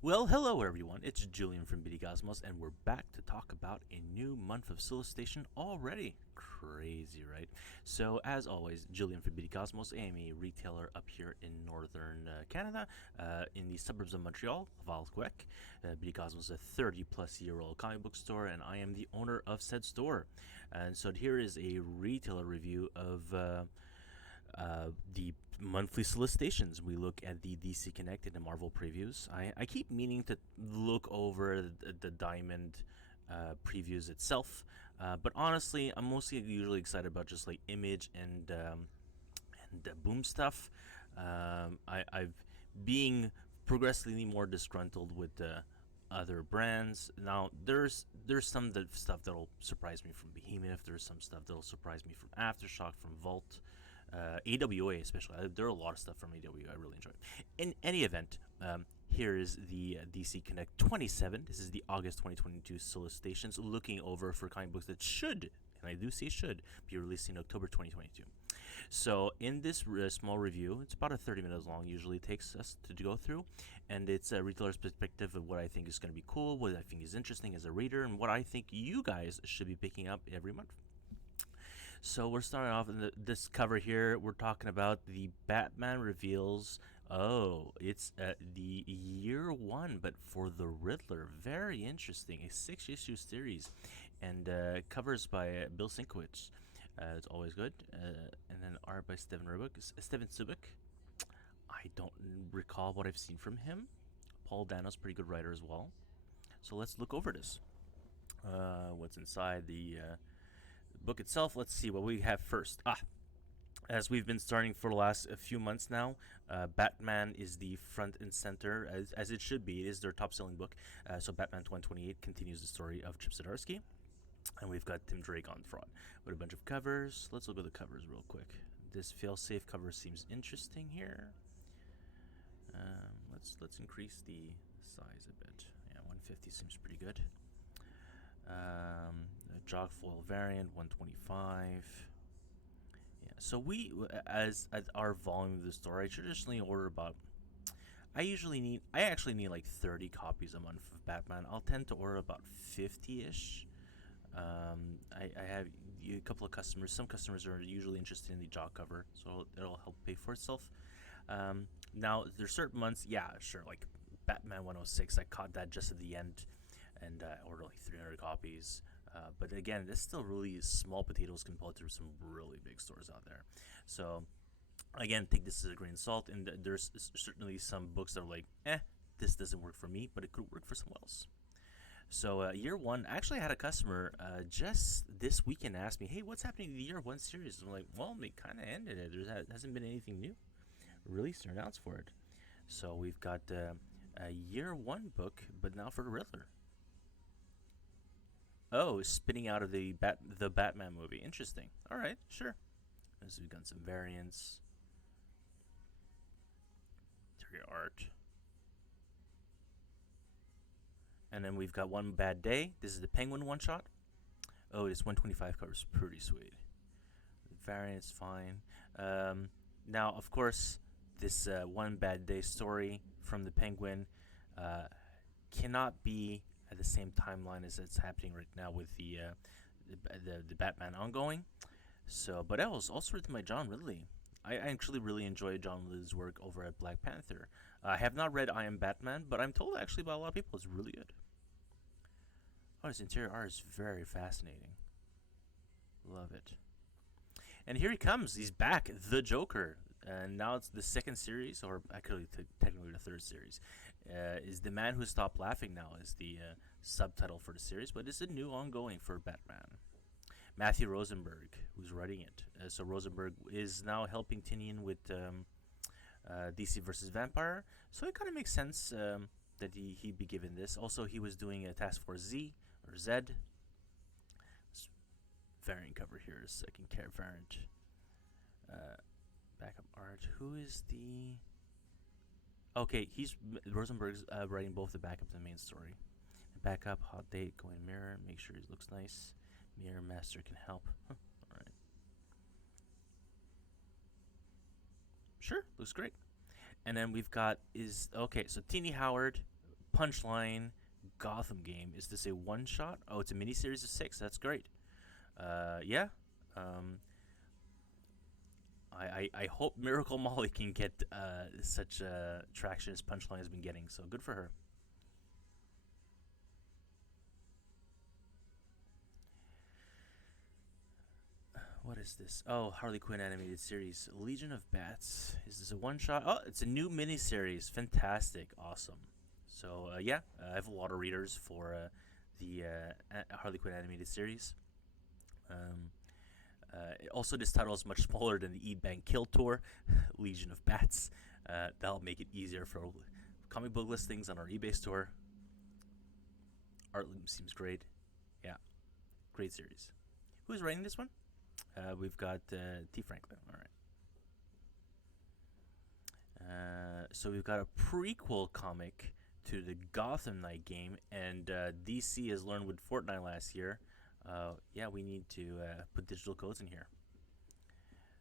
Well, hello everyone. It's Julian from BD Cosmos, and we're back to talk about a new month of solicitation already. Crazy, right? So, as always, Julian from BD Cosmos. I am a retailer up here in northern Canada, in the suburbs of Montreal, Val, Quebec. BD Cosmos is a 30-plus-year-old comic book store, and I am the owner of said store. And so, here is a retailer review of the monthly solicitations. We look at the DC Connected and Marvel previews. I keep meaning to look over the Diamond previews itself, but honestly, I'm mostly usually excited about just like image and boom stuff. I've being progressively more disgruntled with the other brands. Now there's some stuff that'll surprise me from Behemoth. There's some stuff that'll surprise me from Aftershock, from Vault, AWA especially. There are a lot of stuff from AWA I really enjoy. In any event, here is the DC Connect 27. This is the August 2022 solicitations, looking over for comic books that should, and I do say should, be released in October 2022. So in this small review, it's about a 30 minutes long, usually takes us to go through, and it's a retailer's perspective of what I think is going to be cool, what I think is interesting as a reader, and what I think you guys should be picking up every month. So we're starting off in this cover here. We're talking about the Batman reveals. Oh, it's the year one, but for the Riddler. Very interesting. A 6-issue series, and covers by Bill Sienkiewicz. It's always good. And then art by Steven Subik. I don't recall what I've seen from him. Paul Dano's pretty good writer as well. So let's look over this. What's inside the book itself? Let's see what we have first. As we've been starting for the last few months now, Batman is the front and center, as it should be. It is their top-selling book. So Batman 2028 continues the story of Chip Zdarsky. And we've got Tim Drake on front with a bunch of covers. Let's look at the covers real quick. This fail-safe cover seems interesting here. Let's increase the size a bit. Yeah, 150 seems pretty good. Jog foil variant 125. Yeah, so we, as our volume of the store, I traditionally order about. I actually need like 30 copies a month of Batman. I'll tend to order about 50-ish. I have a couple of customers. Some customers are usually interested in the jog cover, so it'll help pay for itself. Now there's certain months, yeah, sure, like Batman 106. I caught that just at the end, and I ordered like 300 copies. But again, this still really small potatoes compared to some really big stores out there. So again, take this as a grain of salt. And there's certainly some books that are like, this doesn't work for me, but it could work for someone else. So year one, actually I had a customer just this weekend ask me, hey, what's happening to the year one series? I'm like, well, they kind of ended it. There hasn't been anything new released or announced for it. So we've got a year one book, but now for the Riddler. Oh, spinning out of the Batman movie. Interesting. All right, sure. So we've got some variants. Interior art. And then we've got One Bad Day. This is the Penguin one shot. Oh, this 125 cover is pretty sweet. The variant's fine. Now, of course, this One Bad Day story from the Penguin cannot be at the same timeline as it's happening right now with the Batman ongoing. So, but that was also written by John Ridley. I actually really enjoy John Ridley's work over at Black Panther. I have not read I Am Batman, but I'm told actually by a lot of people it's really good. Oh, this interior art is very fascinating. Love it. And here he comes. He's back, the Joker. And now it's the second series, or actually technically the third series. Is The Man Who Stopped Laughing now is the subtitle for the series, but it's a new ongoing for Batman. Matthew Rosenberg, who's writing it. So Rosenberg is now helping Tinian with DC versus Vampire. So it kind of makes sense that he'd be given this. Also, he was doing a Task Force Z, or Z. This variant cover here is second care variant. Backup art. Who is the... Okay, Rosenberg's writing both the backup and the main story. Backup, hot date, go in mirror, make sure he looks nice. Mirror master can help. Alright. Sure, looks great. And then we've got so Teeny Howard, Punchline Gotham game. Is this a one shot? Oh, it's a mini series of 6. That's great. Yeah. Um, I hope Miracle Molly can get such traction as Punchline has been getting. So good for her. What is this? Oh, Harley Quinn animated series, Legion of Bats. Is this a one shot? Oh, it's a new miniseries. Fantastic, awesome. So yeah, I have a lot of readers for the Harley Quinn animated series. Um, Also, this title is much smaller than the E-Bank Kill Tour, Legion of Bats. That'll make it easier for comic book listings on our eBay store. Art seems great. Yeah, great series. Who's writing this one? We've got T. Franklin. All right. So we've got a prequel comic to the Gotham Knight game, and DC has learned with Fortnite last year. Yeah, we need to put digital codes in here.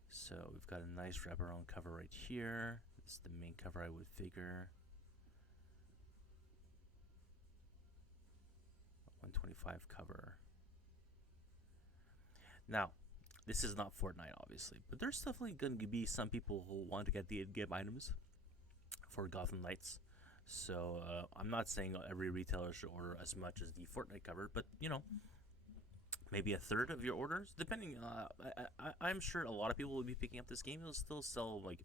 So we've got a nice wraparound cover right here. This is the main cover, I would figure. 125 cover. Now, this is not Fortnite, obviously, but there's definitely going to be some people who want to get the in-game items for Gotham Knights. So I'm not saying every retailer should order as much as the Fortnite cover, but you know, maybe a third of your orders, depending. I'm sure a lot of people will be picking up this game. It'll still sell like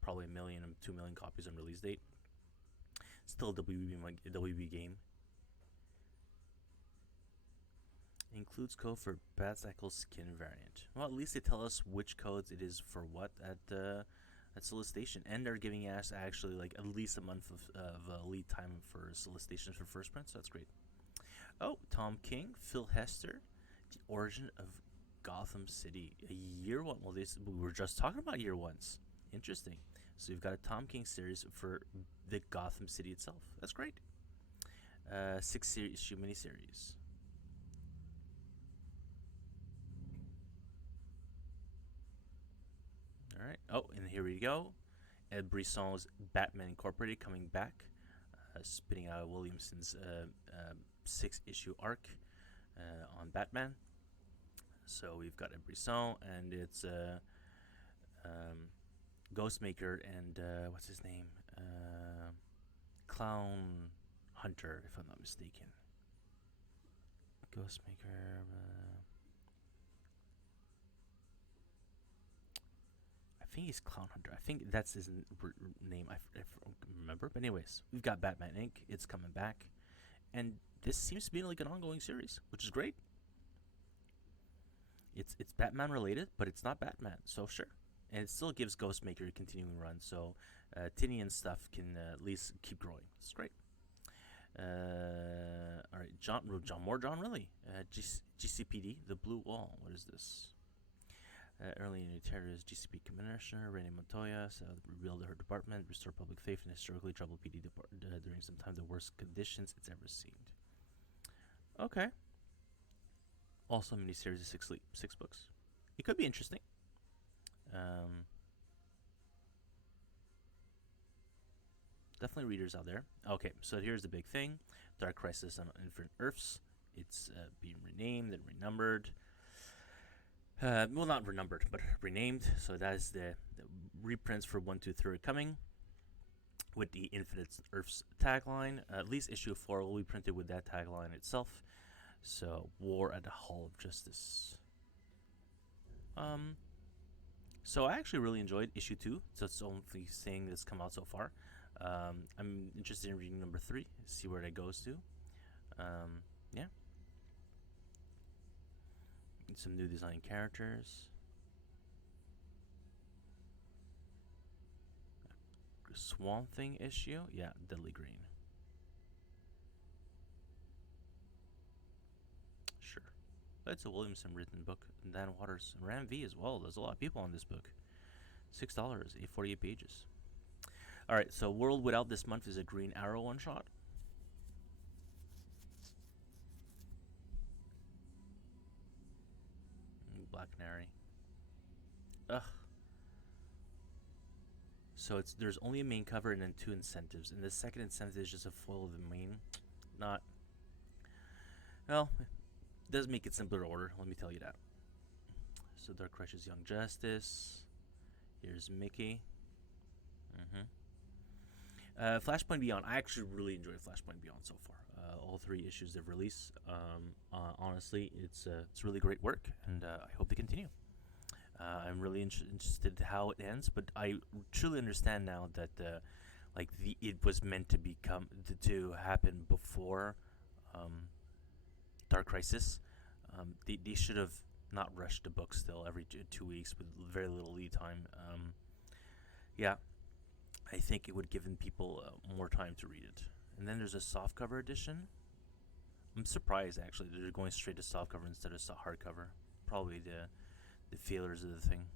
probably 1 million, 2 million copies on release date. Still a WB game. Includes code for Batcycle skin variant. Well, at least they tell us which codes it is for what at solicitation, and they're giving us actually like at least a month of lead time for solicitations for first print. So that's great. Oh, Tom King, Phil Hester, The Origin of Gotham City, a year one. Well, we were just talking about year ones. Interesting. So you've got a Tom King series for the Gotham City itself. That's great. 6 issue miniseries. All right. Oh, and here we go. Ed Brisson's Batman Incorporated coming back, spinning out Williamson's 6-issue arc on Batman. So we've got Ed Brisson, and it's Ghostmaker and what's his name? Clown Hunter, if I'm not mistaken. Ghostmaker. I think he's Clown Hunter. I think that's his name. I don't remember. But anyways, we've got Batman Inc. It's coming back, and this seems to be like an ongoing series, which is great. It's Batman related, but it's not Batman, so sure. And it still gives Ghostmaker a continuing run, so Tinian stuff can at least keep growing. It's great. All right, John Riley, GCPD, The Blue Wall. What is this? Early in Terror's GCP Commissioner Rene Montoya revealed her department restored public faith in historically troubled PD during sometimes the worst conditions it's ever seen. Okay. Also, a miniseries of 6 books. It could be interesting. Definitely readers out there. Okay, so here's the big thing: Dark Crisis on Infinite Earths. It's being renamed and renumbered. Well, not renumbered, but renamed. So that is the reprints for 1, 2, 3 coming with the Infinite Earths tagline. At least issue 4 will be printed with that tagline itself. So, War at the Hall of Justice. So I actually really enjoyed issue 2. So it's the only thing that's come out so far. I'm interested in reading number 3, see where that goes to. Yeah. Some new design characters. Swamp Thing issue. Yeah, Deadly Green. Sure. It's a Williamson written book. And Dan Waters and Ram V as well. There's a lot of people on this book. $6, 848 pages. Alright, so World Without this month is a Green Arrow one-shot. Black Canary. Ugh. So there's only a main cover and then two incentives, and the second incentive is just a foil of the main. Not well. It does make it simpler to order. Let me tell you that. So Dark Crushes Young Justice. Here's Mickey. Flashpoint Beyond. I actually really enjoyed Flashpoint Beyond so far. All three issues they've released. Honestly, it's really great work, and I hope they continue. I'm really interested how it ends, but I truly understand now that it was meant to to happen before Dark Crisis. They should have not rushed the book still every 2 weeks with very little lead time. Yeah, I think it would give people more time to read it. And then there's a softcover edition. I'm surprised actually that they're going straight to softcover instead of hardcover. Probably the failures of the thing.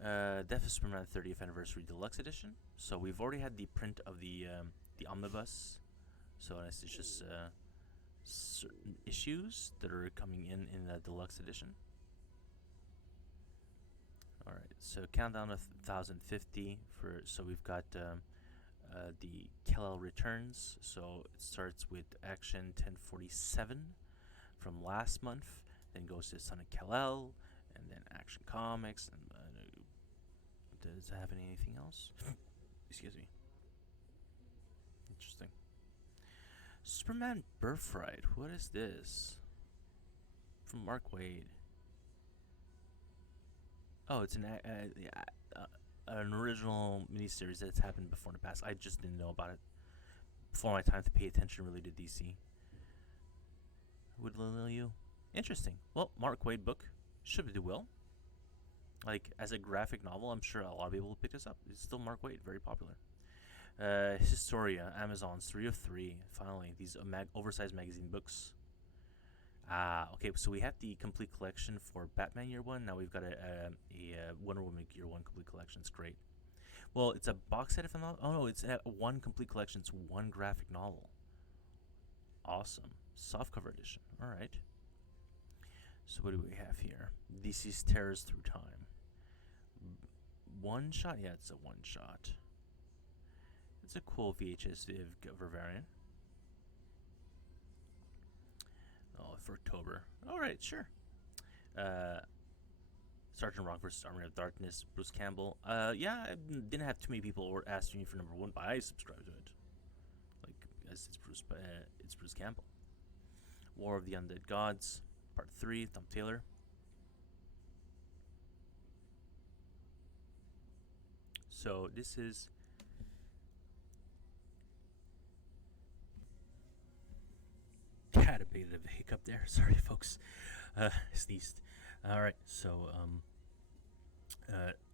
Death of Superman 30th Anniversary Deluxe Edition. So we've already had the print of the omnibus. So it's just certain issues that are coming in the deluxe edition. All right, so countdown of 1050 for. So we've got the Kal-El returns. So it starts with Action 1047 from last month, then goes to Son of Kal-El, and then Action Comics. And does it have anything else? Excuse me. Interesting. Superman Birthright. What is this? From Mark Waid. Oh, it's an original miniseries that's happened before in the past. I just didn't know about it before my time to pay attention really to DC. Would you? Interesting. Well, Mark Waid book should do well. Like as a graphic novel, I'm sure a lot of people will pick this up. It's still Mark Waid, very popular. Historia, Amazon's 3 of 3. Finally, these oversized magazine books. Okay, so we have the complete collection for Batman Year 1. Now we've got a Wonder Woman Year 1 complete collection. It's great. Well, it's a box set if I'm not... Oh, no, it's one complete collection. It's one graphic novel. Awesome. Softcover edition. All right. So what do we have here? DC's Terrors Through Time. One shot? Yeah, it's a one shot. It's a cool VHS cover variant. Oh, for October. All right, sure. Sergeant Rock vs. Army of Darkness, Bruce Campbell. Yeah, I didn't have too many people asking me for number 1, but I subscribed to it. Like, as it's Bruce Campbell. War of the Undead Gods, Part 3, Tom Taylor. So this is... Had a bit of a hiccup there. Sorry, folks. Sneezed. All right. So,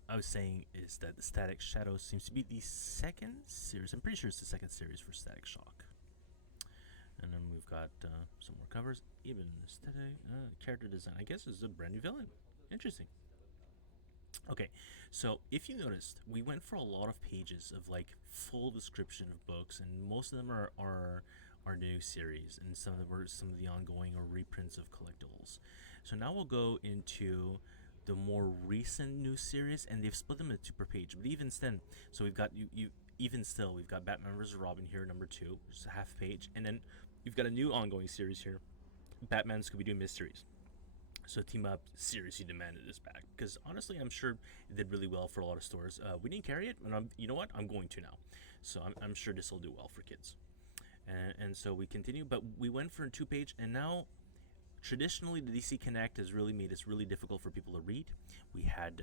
I was saying is that the Static Shadows seems to be the second series. I'm pretty sure it's the second series for Static Shock. And then we've got some more covers. Even aesthetic, character design. I guess is a brand new villain. Interesting. Okay, so if you noticed, we went for a lot of pages of like full description of books, and most of them are new series, and some of them were some of the ongoing or reprints of collectibles. So now we'll go into the more recent new series, and they've split them into 2 per page. But even then, so we've got even still we've got Batman vs. Robin here, number 2, which is a half page, and then you've got a new ongoing series here, Batman Scooby-Doo Mysteries. So Team Up seriously demanded this back because honestly, I'm sure it did really well for a lot of stores. We didn't carry it, and you know what? I'm going to now. So I'm sure this will do well for kids. And so we continue, but we went for a 2-page, and now traditionally the DC Connect has really made this really difficult for people to read. We had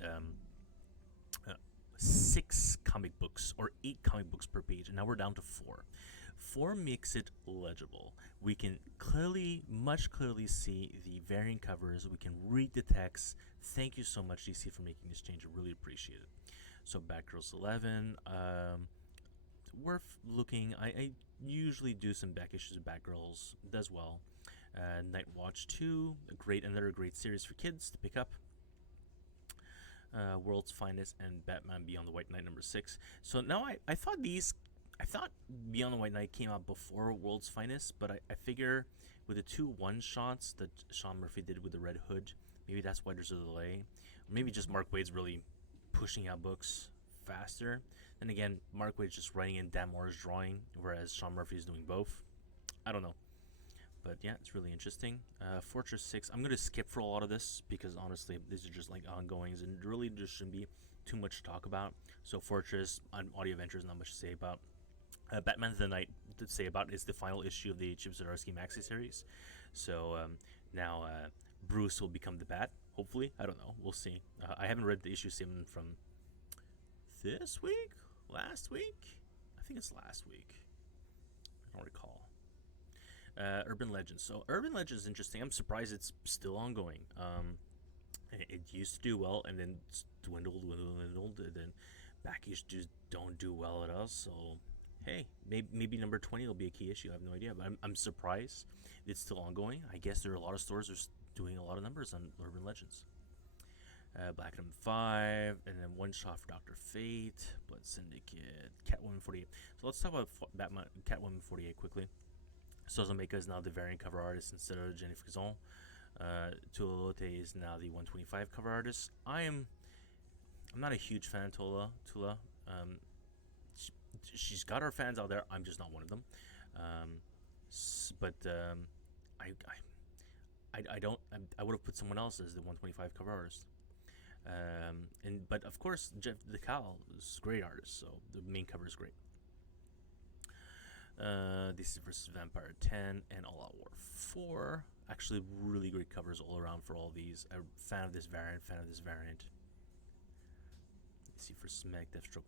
6 comic books or 8 comic books per page, and now we're down to 4. 4 makes it legible. We can much clearly see the variant covers. We can read the text. Thank you so much, DC, for making this change. I really appreciate it. So Batgirls 11, worth looking. I usually do some back issues of Batgirls. Does well. Night Watch 2, another great series for kids to pick up. World's Finest and Batman Beyond the White Knight number 6. So now I thought Beyond the White Knight came out before World's Finest, but I figure with the 2 one-shots that Sean Murphy did with the Red Hood, maybe that's why there's a delay. Or maybe just Mark Waid's really pushing out books faster. And again, Mark Waid's just writing in Dan Moore's drawing, whereas Sean Murphy is doing both. I don't know. But yeah, it's really interesting. Fortress 6, I'm going to skip for a lot of this because honestly, these are just like ongoings and really just shouldn't be too much to talk about. So Fortress, Audio Adventures, not much to say about. Batman the Night to say about is the final issue of the Chip Zdarsky Maxi series. So now Bruce will become the Bat, hopefully. I don't know. We'll see. I haven't read the issue 7 from this week? Last week? I think it's last week. I don't recall. Urban Legends. So Urban Legends is interesting. I'm surprised it's still ongoing. It used to do well and then dwindled, and then back issues don't do well at all. So hey, maybe number 20 will be a key issue. I have no idea, but I'm surprised it's still ongoing. I guess there are a lot of stores are doing a lot of numbers on Urban Legends. Black Adam 5, and then one shot for Dr. Fate, Blood Syndicate, Catwoman 48. So let's talk about Batman, Catwoman 48 quickly. Sozomeka is now the variant cover artist instead of Jenny Frison. Tula Lote is now the 125 cover artist. I'm not a huge fan of Tula. She's got her fans out there. I'm just not one of them. I would have put someone else as the 125 cover artist. But of course Jeff DeCal is a great artist, so the main cover is great. DC vs. Vampire 10 and All Out War 4. Actually, really great covers all around for all these. I'm a fan of this variant. DC vs. Meg, Deathstroke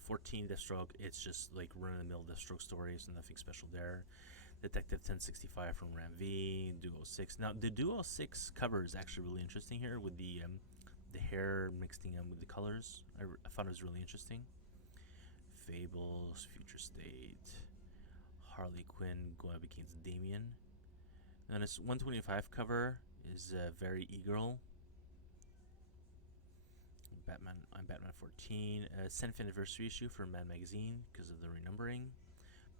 14 Deathstroke. It's just like run-of-the-mill Deathstroke stories, and nothing special there. Detective 1065 from Ram V, Duo 6. Now the Duo 6 cover is actually really interesting here with the hair mixing in with the colors. I found it was really interesting. Fables, Future State, Harley Quinn going up against Damien. And this 125 cover is very e-girl. I'm Batman 14. 10th anniversary issue for Mad Magazine because of the renumbering.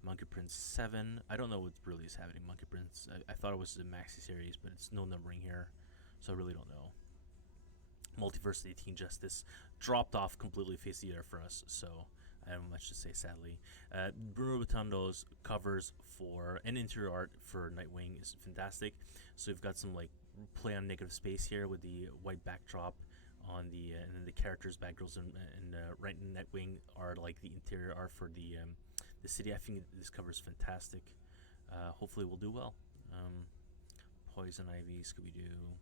Monkey Prince 7. I don't know what really is happening. Monkey Prince. I thought it was a maxi series, but it's no numbering here, so I really don't know. Multiverse 18 Justice dropped off completely face the earth for us, so I don't have much to say, sadly. Bruno Batondo's covers for and interior art for Nightwing is fantastic. So we've got some like play on negative space here with the white backdrop on the and then the characters, Batgirls and right in Nightwing are like the interior art for the city. I think this cover is fantastic. Hopefully we'll do well. Poison Ivy, Scooby-Doo.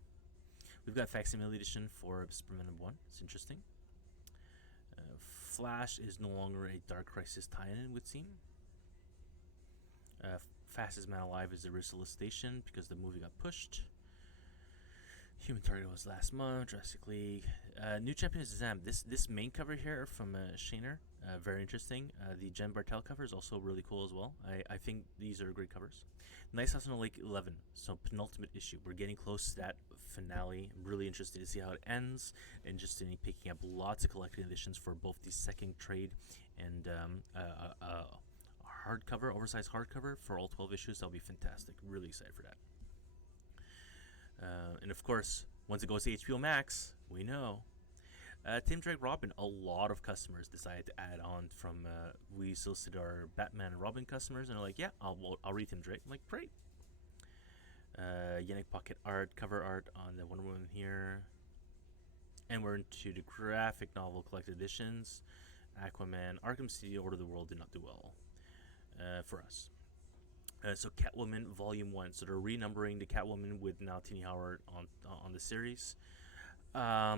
We've got Facsimile Edition for Superman #1. It's interesting. Flash is no longer a Dark Crisis tie-in, it would seem. Fastest Man Alive is the Resolicitation because the movie got pushed. Human Target was last month. Jurassic League. New Champion is Zam. This main cover here from Shaner, very interesting. The Jen Bartel cover is also really cool as well. I think these are great covers. Nice House on the Lake 11. So penultimate issue. We're getting close to that finale. I'm really interested to see how it ends. And just in picking up lots of collected editions for both the second trade and hardcover, oversized hardcover for all 12 issues. That'll be fantastic. Really excited for that. And of course, once it goes to HBO Max, we know. Tim Drake Robin, a lot of customers decided to add on from, we solicited our Batman and Robin customers, and they're like, yeah, I'll read Tim Drake. I'm like, great. Yannick Pocket art, cover art on the Wonder Woman here. And we're into the graphic novel collected editions. Aquaman, Arkham City, Order of the World did not do well for us. So Catwoman Volume 1. So they're renumbering the Catwoman with now Tini Howard on the series. I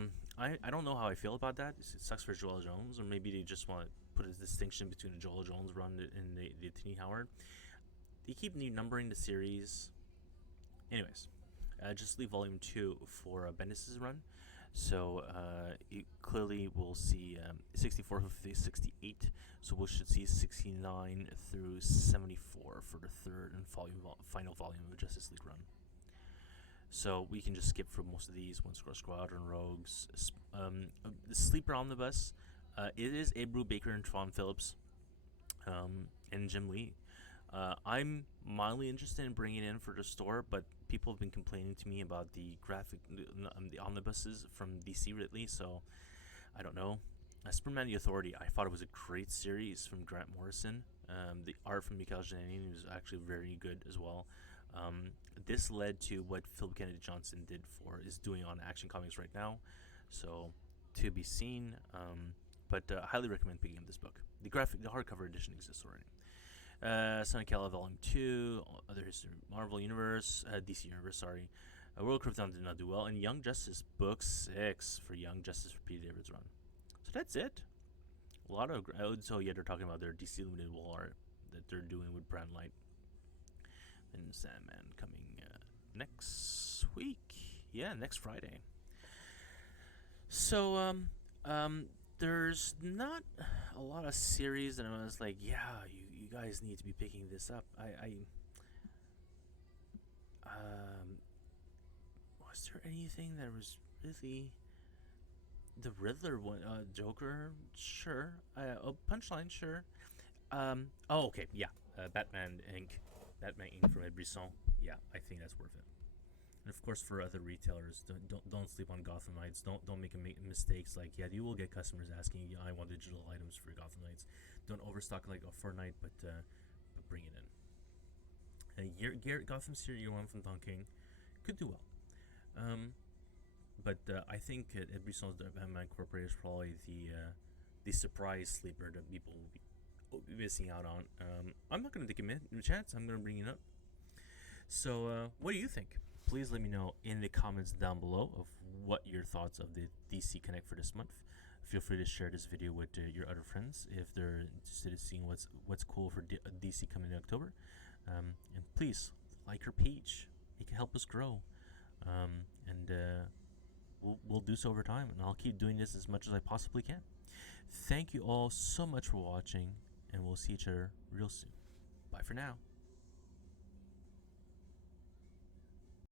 don't know how I feel about that. It sucks for Joel Jones, or maybe they just want to put a distinction between the Joel Jones run and the Tini Howard. They keep numbering the series. Anyways, just leave Volume 2 for Bendis' run. So you clearly will see 64 through 68. So we should see 69 through 74 for the third and final volume of Justice League run. So we can just skip for most of these. One Squadron, Rogues, the Sleeper Omnibus. It is Abe Brubaker and Tron Phillips, and Jim Lee. I'm mildly interested in bringing it in for the store, but people have been complaining to me about the omnibuses from DC lately, so I don't know. Superman: The Authority. I thought it was a great series from Grant Morrison. The art from Michael Giannini was actually very good as well. Um, this led to what Philip Kennedy Johnson is doing on Action Comics right now. So to be seen. But I highly recommend picking up this book. The hardcover edition exists already. Sonic Kala Volume 2, Other History, Marvel Universe, DC Universe, sorry. World Krypton did not do well, and Young Justice Book 6 for Young Justice for Peter David's run. So that's it. A lot of. So, yeah, they're talking about their DC Limited wall art that they're doing with Brand Light. And Sandman coming next week. Yeah, next Friday. So, there's not a lot of series that I was like, yeah, you guys need to be picking this up. Was there anything that was really the Riddler one? Joker, sure. Punchline, sure. Okay, yeah. Batman Inc. from Ed Brisson. Yeah, I think that's worth it. And of course, for other retailers, don't sleep on Gotham Knights. Don't make mistakes like, yeah, you will get customers asking you, I want digital items for Gotham Knights. Don't overstock like a Fortnite, but bring it in. Gotham Series Year 1 from Don King could do well. But I think Ed Brisson's Batman Incorporated is probably the surprise sleeper that people will be missing out on. I'm not going to take a chance. I'm going to bring it up. So, what do you think? Please let me know in the comments down below of what your thoughts of the DC Connect for this month. Feel free to share this video with your other friends if they're interested in seeing what's cool for DC coming in October. And please like our page; it can help us grow. And we'll do so over time, and I'll keep doing this as much as I possibly can. Thank you all so much for watching, and we'll see each other real soon. Bye for now.